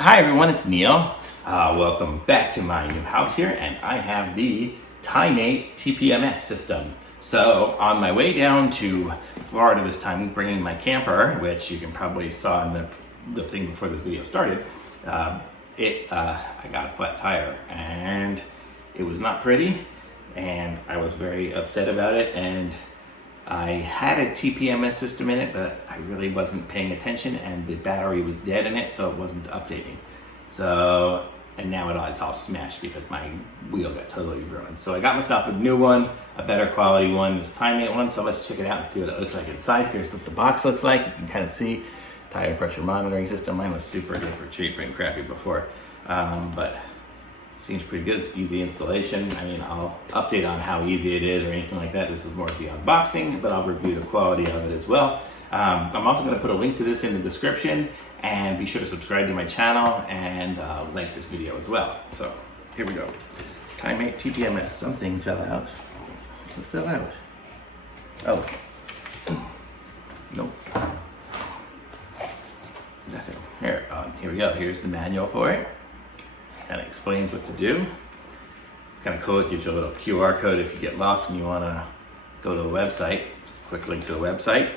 Hi everyone, it's Neil. Welcome back to my new house here, and I have the Tymate TPMS system. So on my way down to Florida this time, bringing my camper, which you can probably saw in the thing before this video started, I got a flat tire and it was not pretty, and I was very upset about it. And I had a TPMS system in it, but I really wasn't paying attention, and the battery was dead in it, so it wasn't updating. So, and now it's all smashed because my wheel got totally ruined. So I got myself a new one, a better quality one, this Tymate one. So let's check it out and see what it looks like inside. Here's what the box looks like. You can kind of see tire pressure monitoring system. Mine was super duper cheap and crappy before, but seems pretty good. It's easy installation. I mean, I'll update on how easy it is or anything like that. This is more of the unboxing, but I'll review the quality of it as well. I'm also going to put a link to this in the description, and be sure to subscribe to my channel and like this video as well. So here we go. Tymate TPMS. Something fell out. What fell out? Oh. Nope. Nothing. Here we go. Here's the manual for it. Kind of explains what to do. It's kind of cool. It gives you a little QR code if you get lost and you want to go to the website. Quick link to the website.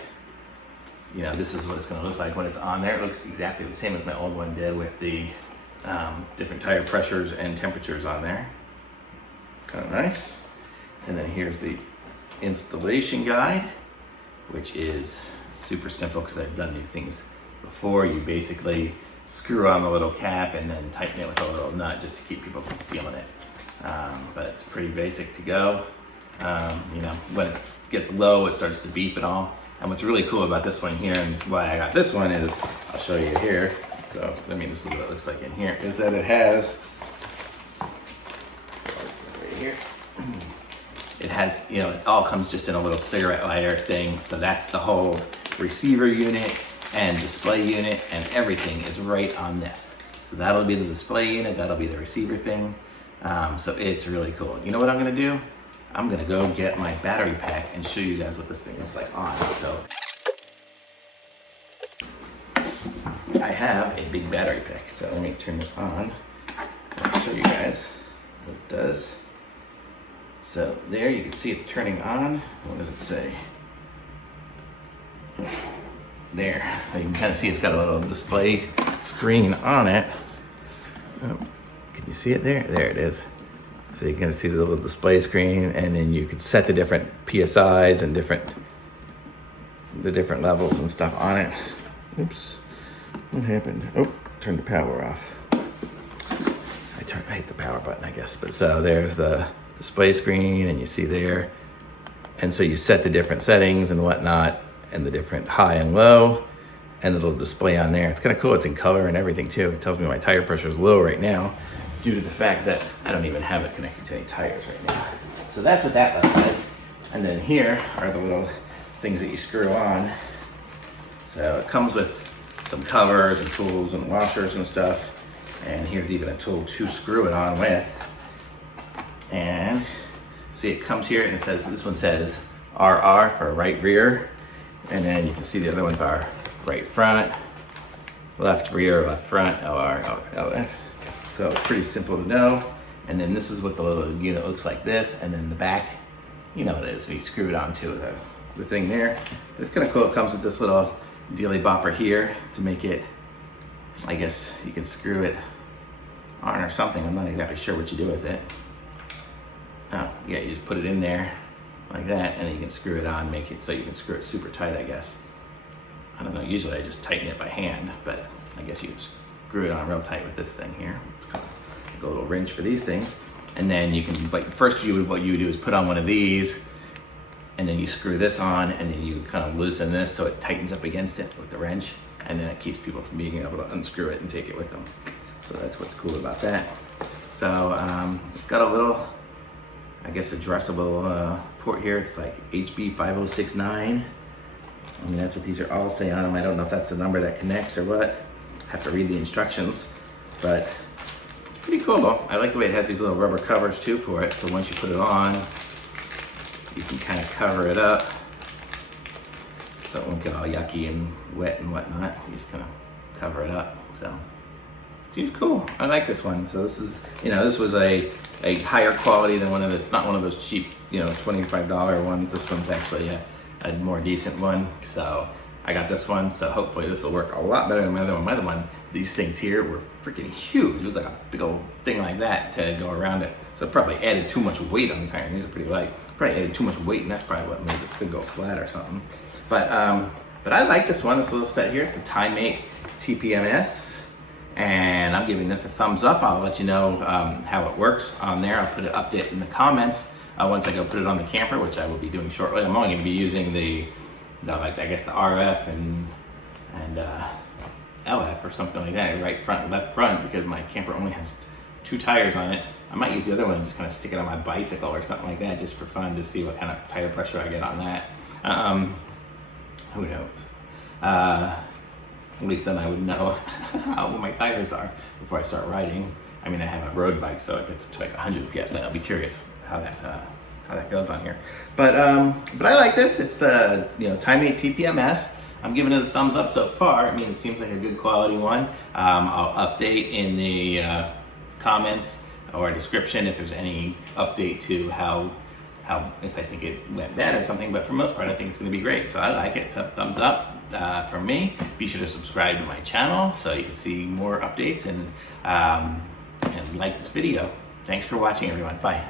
You know, this is what it's going to look like when it's on there. It looks exactly the same as my old one did, with the different tire pressures and temperatures on there. Kind of nice. And then here's the installation guide, which is super simple because I've done these things before. You basically screw on the little cap and then tighten it with a little nut just to keep people from stealing it. But it's pretty basic to go. You know, when it gets low, it starts to beep and all. And what's really cool about this one here, and why I got this one, is I'll show you here. So, I mean, this is what it looks like in here, is that it has, right here, it has, you know, it all comes just in a little cigarette lighter thing. So that's the whole receiver unit and display unit, and everything is right on this. So that'll be the display unit, that'll be the receiver thing. So it's really cool. You know what I'm gonna do? I'm gonna go get my battery pack and show you guys what this thing looks like on. So I have a big battery pack. So let me turn this on. I'll show you guys what it does. So there you can see it's turning on. What does it say? There, you can kind of see it's got a little display screen on it. Oh, can you see it there? There it is. So you can see the little display screen, and then you can set the different PSIs and the different levels and stuff on it. Oops, what happened? Oh, turned the power off. I hit the power button, I guess. But so there's the display screen, and you see there. And so you set the different settings and whatnot, and the different high and low, and the little display on there. It's kind of cool. It's in color and everything too. It tells me my tire pressure is low right now, due to the fact that I don't even have it connected to any tires right now. So that's what that looks like. And then here are the little things that you screw on. So it comes with some covers and tools and washers and stuff. And here's even a tool to screw it on with. And see, it comes here and it says, this one says RR for right rear. And then you can see the other ones are right front, left rear, left front, LR, LF. So pretty simple to know. And then this is what the little unit looks like, this, and then the back, you know what it is. So you screw it onto the thing there. It's kind of cool. It comes with this little dealy bopper here to make it, I guess you can screw it on or something. I'm not exactly sure what you do with it. Oh, yeah, you just put it in there like that, and then you can screw it on, make it so you can screw it super tight, I guess. I don't know, usually I just tighten it by hand, but I guess you could screw it on real tight with this thing here. It's called a little wrench for these things. And then you can, like, first what you would do is put on one of these, and then you screw this on, and then you kind of loosen this so it tightens up against it with the wrench, and then it keeps people from being able to unscrew it and take it with them. So that's what's cool about that. So it's got a little, I guess, addressable port here. It's like HB 5069. I mean, that's what these are all say on them. I don't know if that's the number that connects or what. I have to read the instructions, but it's pretty cool though. I like the way it has these little rubber covers too for it. So once you put it on, you can kind of cover it up so it won't get all yucky and wet and whatnot. You just kind of cover it up. So seems cool. I like this one. So this is, this was a higher quality than one of this, not one of those cheap, $25 ones. This one's actually a more decent one. So I got this one. So hopefully this will work a lot better than my other one. My other one, these things here were freaking huge. It was like a big old thing like that to go around it. So it probably added too much weight on the tire. These are pretty light. Probably added too much weight, and that's probably what made it to go flat or something. But I like this one. This little set here. It's the Tymate TPMS, and I'm giving this a thumbs up. I'll let you know how it works on there. I'll put an update in the comments once I go put it on the camper, which I will be doing shortly. I'm only going to be using the RF and LF or something like that, right front and left front, because my camper only has 2 tires on it. I might use the other one and just kind of stick it on my bicycle or something like that, just for fun, to see what kind of tire pressure I get on that. Who knows? At least then I would know how my tires are before I start riding. I mean, I have a road bike, so it gets to like 100 PS. I'll be curious how that goes on here. But I like this. It's the Tymate TPMS. I'm giving it a thumbs up so far. I mean, it seems like a good quality one. I'll update in the comments or description if there's any update to how if I think it went bad or something. But for the most part, I think it's going to be great. So I like it. So thumbs up from me. Be sure to subscribe to my channel so you can see more updates and like this video. Thanks for watching, everyone. Bye.